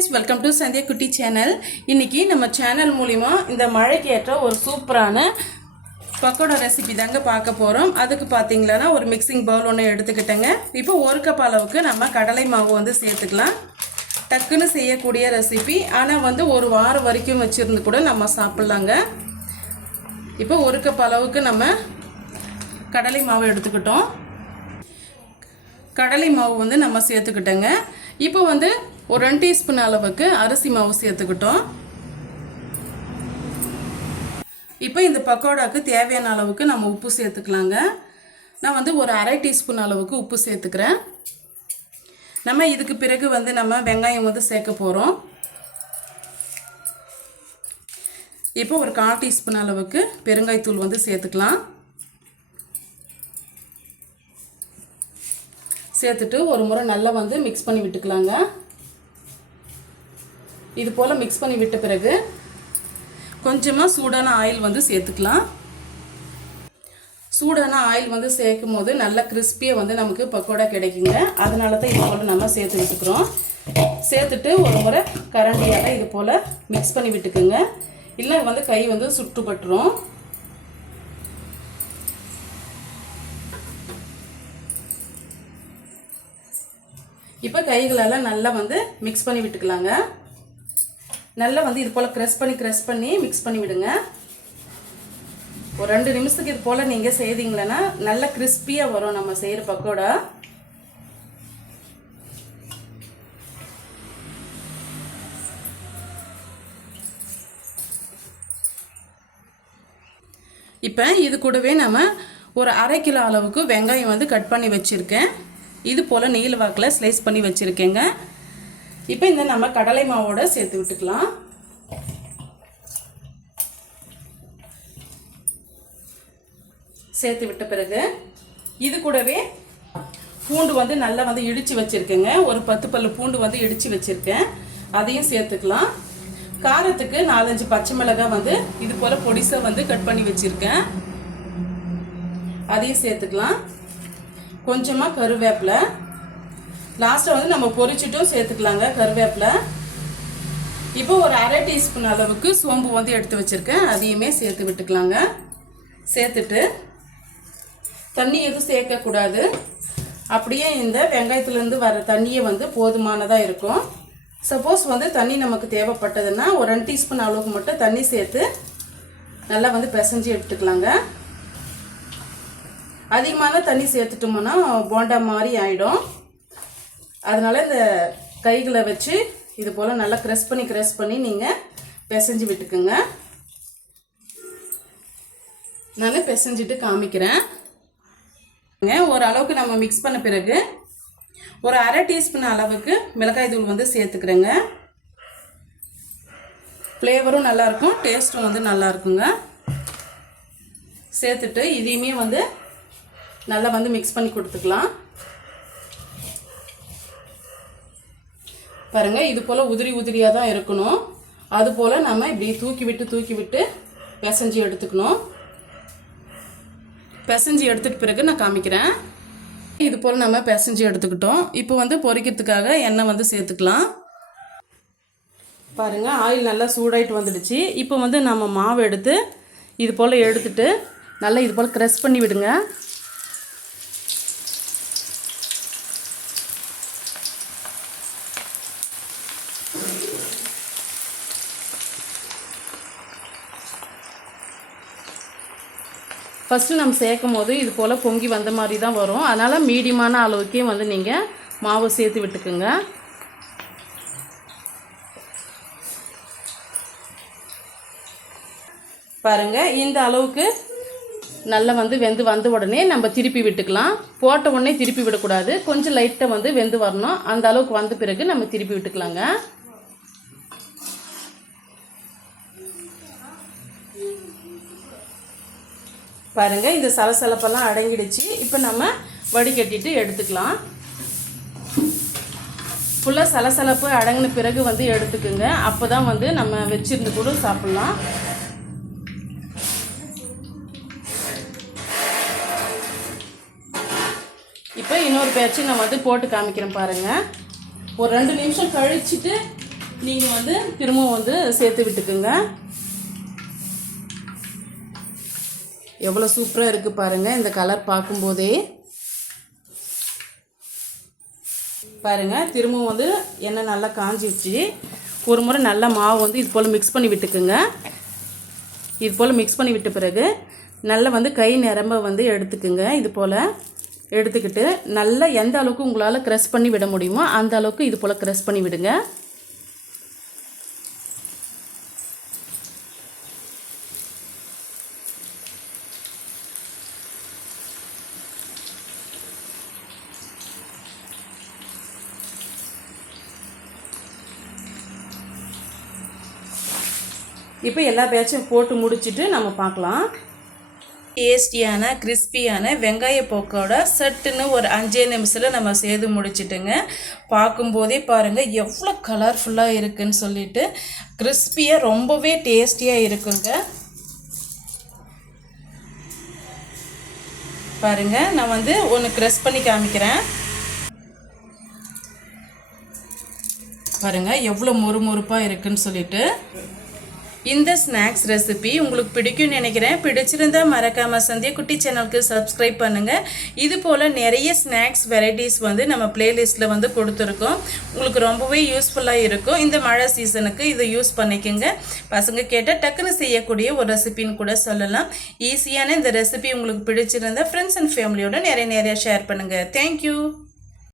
Friends welcome to Sandhya குட்டி channel இன்றைக்கி நம்ம சேனல் மூலிமா இந்த மழைக்கு ஏற்ற ஒரு சூப்பரான பக்கோடா ரெசிபி தாங்க பார்க்க போகிறோம் அதுக்கு பார்த்தீங்களன்னா ஒரு மிக்சிங் பவுல் ஒன்று எடுத்துக்கிட்டேங்க. இப்போ ஒரு கப் அளவுக்கு நம்ம கடலை மாவு வந்து சேர்த்துக்கலாம். டக்குன்னு செய்யக்கூடிய ரெசிபி ஆனால் வந்து ஒரு வாரம் வரைக்கும் வச்சுருந்து கூட நம்ம சாப்பிட்லாங்க. இப்போ ஒரு கப் அளவுக்கு நம்ம கடலை மாவு எடுத்துக்கிட்டோம். கடலை மாவு வந்து நம்ம சேர்த்துக்கிட்டோங்க. இப்போ வந்து ஒரு ரெண்டு டீஸ்பூன் அளவுக்கு அரிசி மாவு சேர்த்துக்கிட்டோம். இப்போ இந்த பக்கோடாக்கு தேவையான அளவுக்கு நம்ம உப்பு சேர்த்துக்கலாங்க. நான் வந்து ஒரு அரை டீஸ்பூன் அளவுக்கு உப்பு சேர்த்துக்கிறேன். நம்ம இதுக்கு பிறகு வந்து நம்ம வெங்காயம் வந்து சேர்க்க போகிறோம் இப்போ ஒரு கால் டீஸ்பூன் அளவுக்கு பெருங்காய்த்தூள் வந்து சேர்த்துக்கலாம். சேர்த்துட்டு ஒரு முறை நல்லா வந்து மிக்ஸ் பண்ணி விட்டுக்கலாங்க. இது போல் மிக்ஸ் பண்ணி விட்ட பிறகு கொஞ்சமாக சூடான ஆயில் வந்து சேர்த்துக்கலாம். சூடான ஆயில் வந்து சேர்க்கும் போது நல்லா கிறிஸ்பியாக வந்து நமக்கு பக்கோடா கிடைக்குங்க. அதனால தான் இது போல் நம்ம சேர்த்து விட்டுக்கிறோம் சேர்த்துட்டு ஒரு முறை கரண்டியால் இது போல் மிக்ஸ் பண்ணி விட்டுக்குங்க. இல்லை வந்து கை வந்து சுட்டுப்பட்டுரும் இப்போ கைகளெல்லாம் நல்லா வந்து மிக்ஸ் பண்ணி விட்டுக்கலாங்க. நல்லா வந்து இது போல் க்ரெஸ் பண்ணி க்ரெஸ் பண்ணி மிக்ஸ் பண்ணி விடுங்க. ஒரு ரெண்டு நிமிஷத்துக்கு இது போல் நீங்கள் செய்தீங்களன்னா நல்லா கிறிஸ்பியாக வரும் நம்ம செய்கிற பக்கோடா. இப்போ இது கூடவே நம்ம ஒரு அரை கிலோ அளவுக்கு வெங்காயம் வந்து கட் பண்ணி வச்சுருக்கேன். இது போல் நீல வாக்கில் ஸ்லைஸ் பண்ணி வச்சுருக்கேங்க. இப்போ இந்த நம்ம கடலை மாவோட சேர்த்து விட்டுக்கலாம். சேர்த்து விட்ட பிறகு இது கூடவே பூண்டு வந்து நல்லா வந்து இடித்து வச்சுருக்கேங்க. ஒரு பத்து பல்லு பூண்டு வந்து இடித்து வச்சுருக்கேன். அதையும் சேர்த்துக்கலாம். காரத்துக்கு நாலஞ்சு பச்சை மிளகாய் வந்து இது போல் பொடிசாக வந்து கட் பண்ணி வச்சுருக்கேன். அதையும் சேர்த்துக்கலாம். கொஞ்சமாக கருவேப்பிலை. லாஸ்ட்டை வந்து நம்ம பொரிச்சிட்டும் சேர்த்துக்கலாங்க கருவேப்பிலை. இப்போ ஒரு அரை டீஸ்பூன் அளவுக்கு சோம்பு வந்து எடுத்து வச்சுருக்கேன். அதையுமே சேர்த்து விட்டுக்கலாங்க. சேர்த்துட்டு தண்ணி எதுவும் சேர்க்கக்கூடாது. அப்படியே இந்த வெங்காயத்துலேருந்து வர தண்ணியை வந்து போதுமானதாக இருக்கும். சப்போஸ் வந்து தண்ணி நமக்கு தேவைப்பட்டதுன்னா ஒரு ரெண்டு டீஸ்பூன் அளவுக்கு மட்டும் தண்ணி சேர்த்து நல்லா வந்து பிசைஞ்சு எடுத்துக்கலாங்க. அதிகமான தண்ணி சேர்த்துட்டோம்னா போண்டா மாதிரி ஆகிடும் அதனால் இந்த கைகளை வச்சு இது போல் நல்லா க்ரெஸ் பண்ணி க்ரெஸ் பண்ணி நீங்கள் பிசைஞ்சு விட்டுக்குங்க. நான் பிசைஞ்சிட்டு காமிக்கிறேன். ஓரளவுக்கு நம்ம மிக்ஸ் பண்ண பிறகு ஒரு அரை டீஸ்பூன் அளவுக்கு மிளகாய் தூள் வந்து சேர்த்துக்கிறேங்க. ஃப்ளேவரும் நல்லாயிருக்கும் டேஸ்ட்டும் வந்து நல்லாயிருக்குங்க சேர்த்துட்டு இதையுமே வந்து நல்லா வந்து மிக்ஸ் பண்ணி கொடுத்துக்கலாம். பாருங்கள் இது போல் உதிரி உதிரியாக தான் இருக்கணும். அது போல் நம்ம இப்படி தூக்கி விட்டு தூக்கி விட்டு பிசைஞ்சு எடுத்துக்கணும். பிசைஞ்சு எடுத்துட்டு பிறகு நான் காமிக்கிறேன். இது போல் நம்ம பிசைஞ்சு எடுத்துக்கிட்டோம். இப்போ வந்து பொரிக்கிறதுக்காக எண்ணெய் வந்து சேர்த்துக்கலாம். பாருங்கள் ஆயில் நல்லா சூடாயிட்டு வந்துடுச்சு. இப்போ வந்து நம்ம மாவு எடுத்து இது போல் எடுத்துட்டு நல்லா இது போல் க்ரெஸ் பண்ணி விடுங்க. ஃபஸ்ட்டு நம்ம சேர்க்கும் போது இது போல் பொங்கி வந்த மாதிரி தான் வரும். அதனால் மீடியமான அளவுக்கே வந்து நீங்கள் மாவு சேர்த்து விட்டுக்குங்க. பாருங்கள் இந்த அளவுக்கு நல்லா வந்து வெந்து வந்த உடனே நம்ம திருப்பி விட்டுக்கலாம். போட்ட உடனே திருப்பி விடக்கூடாது. கொஞ்சம் லைட்டாக வந்து வெந்து வரணும். அந்த அளவுக்கு வந்த பிறகு நம்ம திருப்பி விட்டுக்கலாங்க. பாருங்கள் இந்த சலசலப்பெல்லாம் அடங்கிடுச்சு. இப்போ நம்ம வடிகட்டிட்டு எடுத்துக்கலாம். ஃபுல்லாக சலசலப்பு அடங்கின பிறகு வந்து எடுத்துக்குங்க. அப்போ தான் வந்து நம்ம வச்சிருந்து கூட சாப்பிட்லாம். இப்போ இன்னொரு பேச்சு நான் வந்து போட்டு காமிக்கிறேன் பாருங்கள் ஒரு ரெண்டு நிமிஷம் கழிச்சுட்டு நீங்கள் வந்து திரும்பவும் வந்து சேர்த்து விட்டுக்குங்க. எவ்வளோ சூப்பராக இருக்குது பாருங்கள் இந்த கலர் பார்க்கும்போதே. பாருங்கள் திரும்பவும் வந்து எண்ணெய் நல்லா காஞ்சிடுச்சு ஒரு முறை நல்லா மாவு வந்து இது போல் மிக்ஸ் பண்ணி விட்டுக்குங்க. இது போல் மிக்ஸ் பண்ணி விட்ட பிறகு நல்லா வந்து கை நிரம்ப வந்து எடுத்துக்குங்க. இது போல் எடுத்துக்கிட்டு நல்லா எந்த அளவுக்கு உங்களால் க்ரெஷ் பண்ணி விட முடியுமோ அந்த அளவுக்கு இது போல் க்ரெஷ் பண்ணி விடுங்க. இப்போ எல்லா பேட்சும் போட்டு முடிச்சுட்டு நம்ம பார்க்கலாம். டேஸ்டியான கிறிஸ்பியான வெங்காய போக்கோட சட்டுன்னு ஒரு அஞ்சே நிமிஷத்தில் நம்ம செய்து முடிச்சிட்டுங்க. பார்க்கும்போதே பாருங்கள் எவ்வளோ கலர்ஃபுல்லாக இருக்குன்னு சொல்லிட்டு கிறிஸ்பியாக ரொம்பவே டேஸ்டியாக இருக்குங்க. பாருங்க நான் வந்து ஒன்று க்ரெஸ் பண்ணி காமிக்கிறேன். பாருங்க எவ்வளோ மொறுமொறுப்பாக இருக்குன்னு சொல்லிட்டு. இந்த ஸ்நாக்ஸ் ரெசிபி உங்களுக்கு பிடிக்கும்னு நினைக்கிறேன். பிடிச்சிருந்தா மறக்காமல் சந்தியா குட்டி சேனலுக்கு சப்ஸ்கிரைப் பண்ணுங்கள் இது போல் நிறைய ஸ்நாக்ஸ் வெரைட்டிஸ் வந்து நம்ம பிளேலிஸ்ட்டில் வந்து கொடுத்துருக்கோம். உங்களுக்கு ரொம்பவே யூஸ்ஃபுல்லாக இருக்கும். இந்த மழை சீசனுக்கு இதை யூஸ் பண்ணிக்கோங்க. பசங்க கேட்டால் டக்குன்னு செய்யக்கூடிய ஒரு ரெசிபின்னு கூட சொல்லலாம். ஈஸியான இந்த ரெசிபி உங்களுக்கு பிடிச்சிருந்தா ஃப்ரெண்ட்ஸ் அண்ட் ஃபேமிலியோட நிறைய நிறைய ஷேர் பண்ணுங்கள் தேங்க்யூ